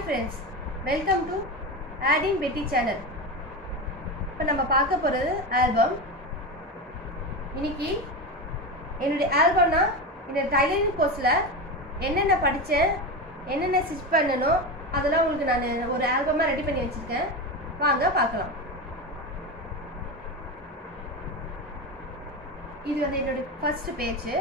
Hi friends, welcome to Adding Betty channel. இப்போ நம்ம பார்க்க போகிறது ஆல்பம். இன்னைக்கு என்னுடைய ஆல்பம்னா இந்த டைலரிங் கோர்ஸில் என்னென்ன படித்தேன், என்னென்ன ஸ்டிச் பண்ணணும், அதெல்லாம் உங்களுக்கு நான் ஒரு ஆல்பமாக ரெடி பண்ணி வச்சுருக்கேன். வாங்க பார்க்கலாம். இது வந்து என்னுடைய ஃபர்ஸ்ட் பேஜ்.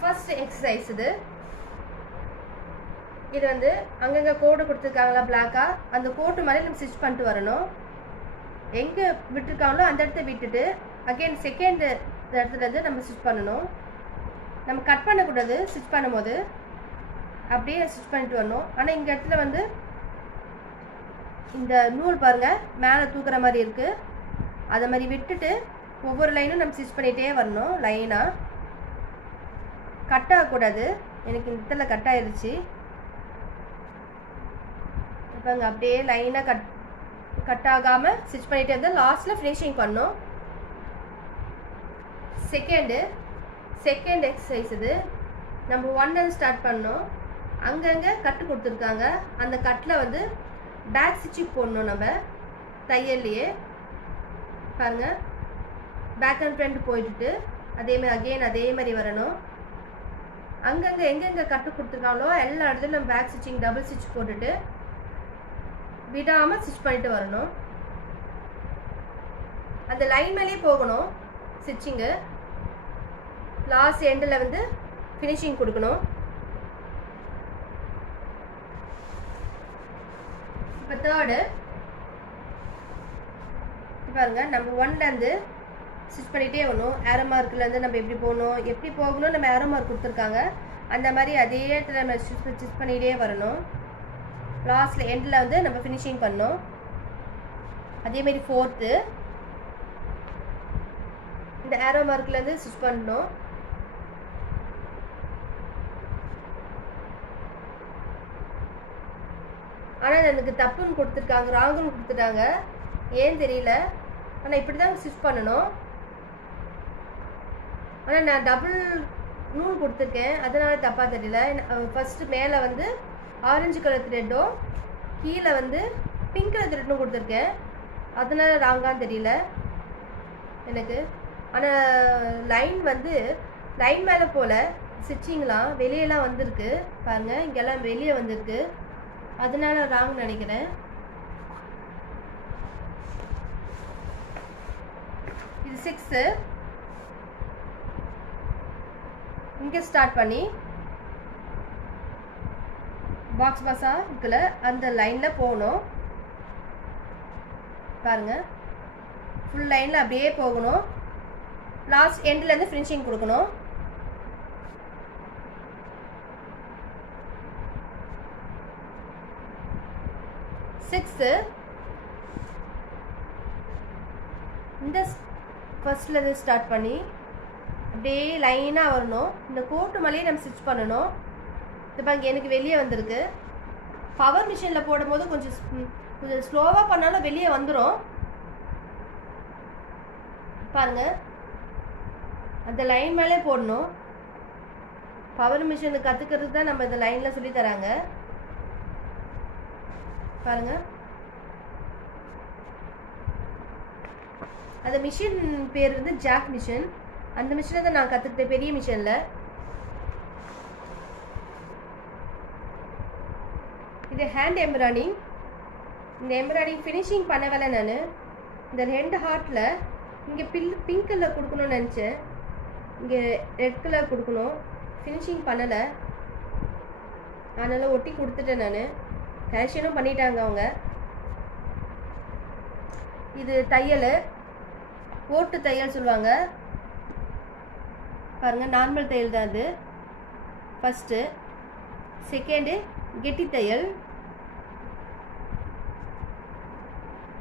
ஃபர்ஸ்ட் எக்ஸசைஸ் இது வந்து அங்கங்கே கோடு கொடுத்துருக்காங்களா பிளாக்காக, அந்த கோட்டு மாதிரி நம்ம ஸ்டிச் பண்ணிட்டு வரணும். எங்கே விட்டுருக்காங்களோ அந்த இடத்த விட்டுட்டு அகெயின் செகண்ட் இடத்துலேருந்து நம்ம ஸ்டிச் பண்ணணும். நம்ம கட் பண்ணக்கூடாது ஸ்டிச் பண்ணும்போது, அப்படியே ஸ்டிச் பண்ணிட்டு வரணும். ஆனால் இந்த இடத்துல வந்து இந்த நூல் பாருங்கள் மேலே தூக்குற மாதிரி இருக்குது, அதை மாதிரி விட்டுட்டு ஒவ்வொரு லைனும் நம்ம ஸ்டிச் பண்ணிகிட்டே வரணும். லைனாக கட் ஆகக்கூடாது. எனக்கு இந்த இடத்துல கட் ஆயிடுச்சு. இப்போ அங்கே அப்படியே லைனாக கட் ஆகாமல் ஸ்டிச் பண்ணிகிட்டே இருந்தால் லாஸ்ட்டில் ஃபினிஷிங் பண்ணணும். செகண்ட் எக்ஸசைஸ் இது. நம்ம 1 ஸ்டார்ட் பண்ணோம். அங்கங்கே கட்டு கொடுத்துருக்காங்க, அந்த கட்டில் வந்து பேக் ஸ்டிச்சிங் போடணும். நம்ம தையல்லையே பாருங்கள், பேக் அண்ட் ஃப்ரண்ட் போயிட்டு அதேமாதிரி அகெயின் அதே மாதிரி வரணும். அங்கங்கே எங்கெங்கே கட்டு கொடுத்துருக்காங்களோ எல்லா இடத்துலையும் நம்ம பேக் ஸ்டிச்சிங் டபுள் ஸ்டிச் போட்டுட்டு விடாமல் ஸ்டிச் பண்ணிட்டு வரணும். அந்த லைன் மேலேயே போகணும் ஸ்டிச்சிங்கு. லாஸ்ட் எண்டில் வந்து ஃபினிஷிங் கொடுக்கணும். இப்போ தேர்டு பாருங்க, நம்ம 1லேருந்து ஸ்டிச் பண்ணிகிட்டே வரணும். ஏரோ மார்க்லேருந்து நம்ம எப்படி போகணும் நம்ம ஏரோ மார்க் கொடுத்துருக்காங்க, அந்த மாதிரி அதே இடத்துல நம்ம ஸ்டிச் பண்ணிகிட்டே வரணும். லாஸ்ட்டில் எண்டில் வந்து நம்ம ஃபினிஷிங் பண்ணோம். அதேமாரி ஃபோர்த்து இந்த ஏரோ மார்க்லேருந்து ஸ்டிச் பண்ணணும். ஆனால் எனக்கு தப்புன்னு கொடுத்துருக்காங்க, ராங்குன்னு கொடுத்துட்டாங்க, ஏன்னு தெரியல. ஆனால் இப்படி தான் ஸ்டிச் பண்ணணும். ஆனால் நான் டபுள் நூல் கொடுத்துருக்கேன், அதனால தப்பாக தெரியல. ஃபஸ்ட்டு மேலே வந்து ஆரஞ்சு கலர் த்ரெட்டும் கீழே வந்து பிங்க் கலர் த்ரெட்டும் கொடுத்துருக்கேன், அதனால ராங்கான்னு தெரியல எனக்கு. ஆனால் லைன் வந்து லைன் மேலே போல் ஸ்டிச்சிங்லாம் வெளியெல்லாம் வந்திருக்கு பாருங்கள், இங்கெல்லாம் வெளியே வந்திருக்கு, அதனால ராங் நினைக்கிறேன். இது 6. இங்கே ஸ்டார்ட் பண்ணி பாக்ஸ் பாக்ஸாக இருக்குல்ல அந்த லைனில் போகணும். பாருங்கள், ஃபுல் லைனில் அப்படியே போகணும். லாஸ்ட் எண்ட்லேருந்து ஃபினிஷிங் கொடுக்கணும். சிக்ஸ்த்து இந்த ஃபர்ஸ்ட்லேருந்து ஸ்டார்ட் பண்ணி அப்படியே லைனாக வரணும். இந்த கோட்டு மேலேயே நம்ம ஸ்டிச் பண்ணணும். இப்போ இங்கே எனக்கு வெளியே வந்திருக்கு. பவர் மிஷினில் போடும்போது கொஞ்சம் ஸ்லோவாக பண்ணாலும் வெளியே வந்துடும் பாருங்கள். அந்த லைன் மேலே போடணும். பவர் மிஷினை கற்றுக்கிறதுக்கு தான் நம்ம இந்த லைனில் சொல்லி தராங்க பாருங்கள். அந்த மிஷின் பேர் வந்து ஜாக் மிஷின். அந்த மிஷினை தான் நான் கற்றுக்கிட்டேன், பெரிய மிஷினில். இது ஹேண்ட் எம்ப்ராய்டிங். இந்த எம்ப்ராய்டிங் ஃபினிஷிங் பண்ணவேல நான். இந்த 2 ஹார்ட்டில் இங்கே பிங்க் கலர் கொடுக்கணும்னு நினச்சேன், இங்கே ரெட் கலர் கொடுக்கணும், ஃபினிஷிங் பண்ணலை, அதனால் ஒட்டி கொடுத்துட்டேன் நான். கரெக்ஷனும் பண்ணிட்டாங்க அவங்க. இது தையல், ஓட்டு தையல் சொல்லுவாங்க பாருங்கள். நார்மல் தையல் தான் அது ஃபஸ்ட்டு. செகண்டு கெட்டி தையல்.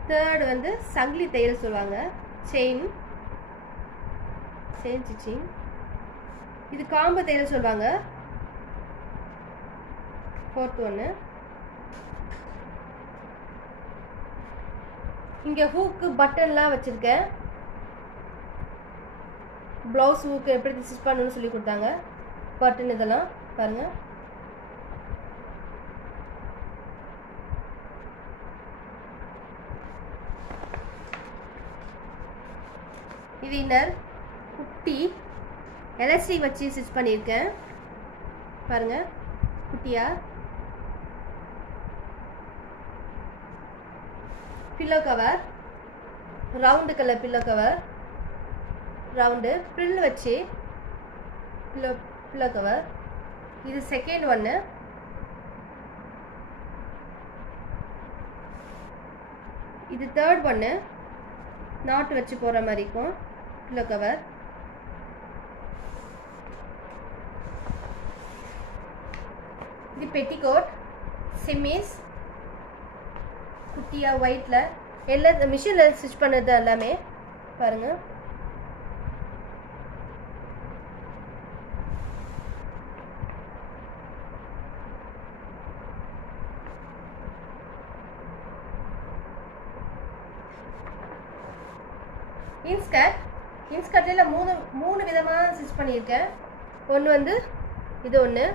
தேர்டு வந்து சங்கிலி தையல் சொல்லுவாங்க, செயின் ஸ்டிச்சிங். இது காம்பு தையல் சொல்லுவாங்க. ஃபோர்த் ஒன்று. இங்கே ஹூக்கு பட்டன்லாம் வச்சுருக்கேன். ப்ளவுஸுக்கு எப்படி ஸ்டிச் பண்ணணும்னு சொல்லி கொடுத்தாங்க. பட்டன் இதெல்லாம் பாருங்கள். இது இன்னர் குட்டி எலாஸ்டிக் வச்சு ஸ்டிச் பண்ணியிருக்கேன் பாருங்கள். குட்டியாக pillow cover, round colour pillow cover, round frill வச்சு பில்லோ கவர். இது செகண்ட் ஒன்று. இது தேர்ட் ஒன்று, நாட் வச்சு போகிற மாதிரி இருக்கும் பில்லோ கவர். இது பெட்டிகோட் செமீஸ் குட்டியாக ஒயிட்டில் எல்லாம் மிஷினில் ஸ்டிச் பண்ணது எல்லாமே பாருங்கள். இன்ஸ்கர்ட்டில் மூணு விதமாக ஸ்டிச் பண்ணியிருக்கேன். ஒன்று வந்து இது ஒன்று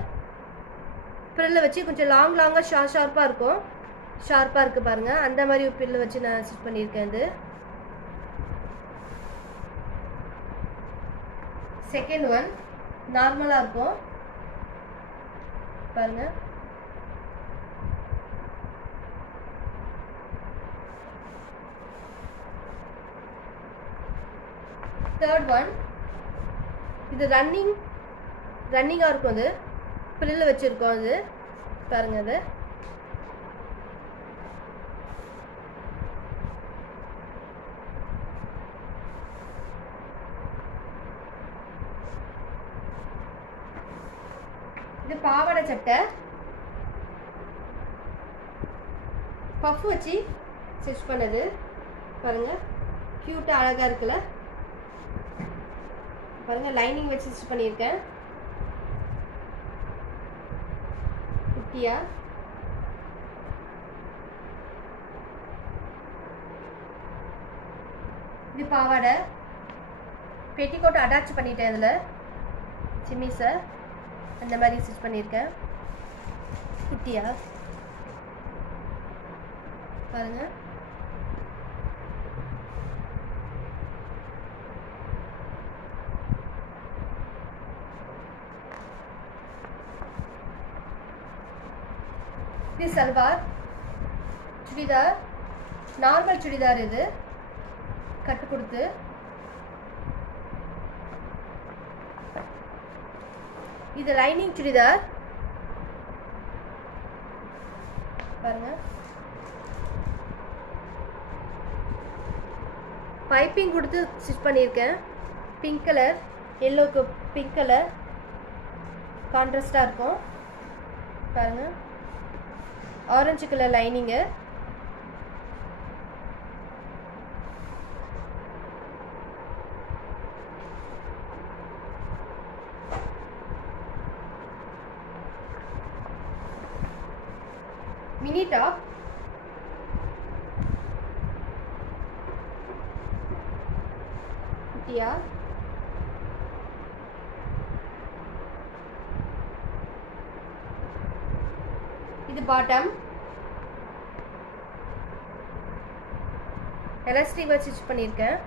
ஃப்ரில்லை வச்சு கொஞ்சம் லாங்காக ஷார்ப்பாக இருக்கும். ஷார்ப்பாக இருக்குது பாருங்கள். அந்த மாதிரி ஃப்ரில்லை வச்சு நான் ஸ்டிச் பண்ணியிருக்கேன். இது செகண்ட் ஒன் நார்மலாக இருக்கும் பாருங்கள். தேர்ட் ஒன் இது ரன்னிங்காக இருக்கும். அது ஃப்ரில்ல வச்சுருக்கோம். அது பாருங்கள். அது இது பாவாடை சட்டை பஃப் வச்சு ஸ்டிச் பண்ணது பாருங்கள். க்யூட்டாக அழகாக இருக்குல்ல பாருங்கள். லைனிங் வச்சு ஸ்டிச் பண்ணியிருக்கேன் குட்டியாக. இது பாவாடை பெட்டிகோட் அட்டாச் பண்ணிட்டேன். இதில் சிம்மிஸை அந்த மாதிரி ஸ்டிச் பண்ணியிருக்கேன் குட்டியாக பாருங்கள். இது சல்வார் சுடிதார், நார்மல் சுடிதார். இது கட்டு கொடுத்து இது லைனிங் சுடிதார் பாருங்க. பைப்பிங் கொடுத்து ஸ்டிச் பண்ணியிருக்கேன். பிங்க் கலர், எல்லோக்கு பிங்க் கலர் கான்ட்ராஸ்டாக இருக்கும் பாருங்கள். Orange colour lining, mini top, குட்டியா இது பாட்டம் எலாஸ்டிக் வச்சு ஸ்டிச் பண்ணியிருக்கேன்.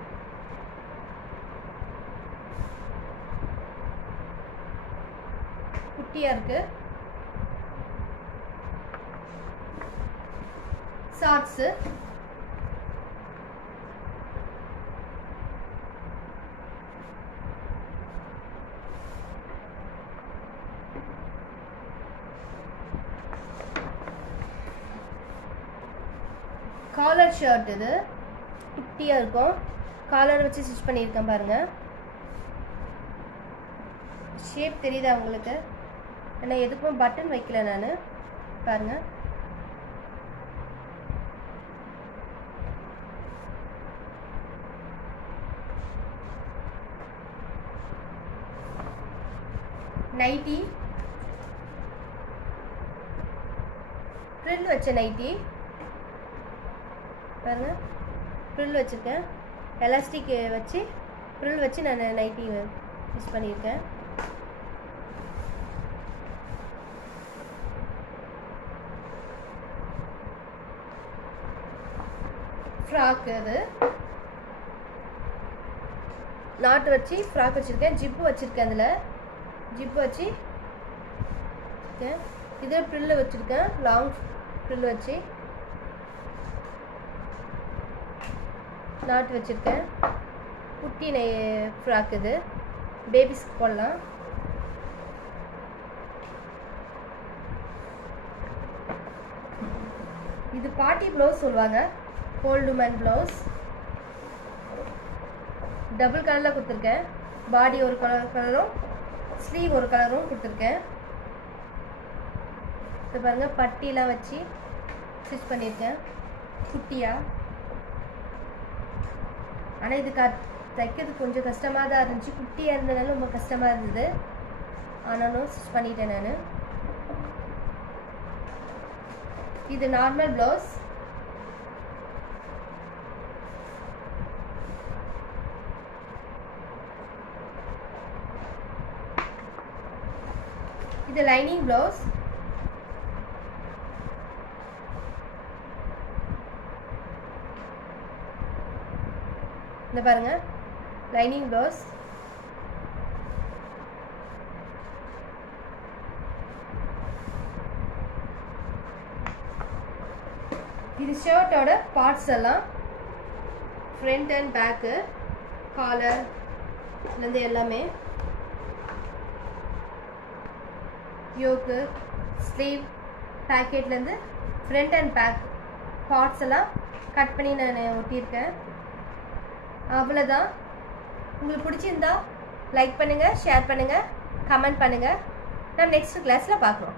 குட்டியா இருக்கு. ஷார்ட்ஸ் காலர் ஷர்ட், இது குட்டியாக இருக்கும். காலர் வச்சு ஸ்டிச் பண்ணியிருக்கேன் பாருங்கள். ஷேப் தெரியுதா உங்களுக்கு? ஏன்னா எதுக்கும் பட்டன் வைக்கல நான் பாருங்கள். நைட்டி, ஃப்ரில் வச்ச நைட்டி பாருங்கள். ஃப்ரில் வச்சுருக்கேன். எலாஸ்டிக் வச்சு ஃப்ரில் வச்சு நான் நைட்டி யூஸ் பண்ணியிருக்கேன். ஃப்ராக்கு அது நாட்டு வச்சு ஃப்ராக் வச்சுருக்கேன். ஜிப்பு வச்சுருக்கேன். அதில் ஜிப்பு வச்சு இதில் ஃப்ரில்லு வச்சுருக்கேன். லாங் ஃப்ரில் வச்சு நாட்டு வச்சுருக்கேன். குட்டி ஃப்ராக் இது பேபிஸ்க்கு போடலாம். இது பார்ட்டி ப்ளவுஸ் சொல்லுவாங்க. கோல்டு மேன் ப்ளவுஸ் டபுள் கலரில் கொடுத்துருக்கேன். பாடி ஒரு கலரும் ஸ்லீவ் ஒரு கலரும் கொடுத்துருக்கேன். இது பாருங்கள், பட்டிலாம் வச்சு ஸ்டிச் பண்ணியிருக்கேன் குட்டியாக. ஆனால் இது தைக்கிறது கொஞ்சம் கஷ்டமாக தான் இருந்துச்சு. குட்டியாக இருந்ததுனால ரொம்ப கஷ்டமாக இருந்தது. ஆனாலும் ஸ்டிச் பண்ணிட்டேன் நான். இது நார்மல் ப்ளவுஸ். இது லைனிங் ப்ளவுஸ். இந்த பாருங்க, லைனிங் ப்ளவுஸ். இது ஷர்ட்டோட பார்ட்ஸ் எல்லாம் ஃப்ரண்ட் அண்ட் பேக்கு, காலர்லேருந்து எல்லாமே, யோக்கு, ஸ்லீவ், பேக்கெட்லேருந்து ஃப்ரண்ட் அண்ட் பேக் பார்ட்ஸ் எல்லாம் கட் பண்ணி நான் ஒட்டியிருக்கேன். அவ்வளோதான். உங்களுக்கு பிடிச்சிருந்தா லைக் பண்ணுங்கள், ஷேர் பண்ணுங்கள், கமெண்ட் பண்ணுங்கள். நான் நெக்ஸ்ட் கிளாஸில் பார்க்குறோம்.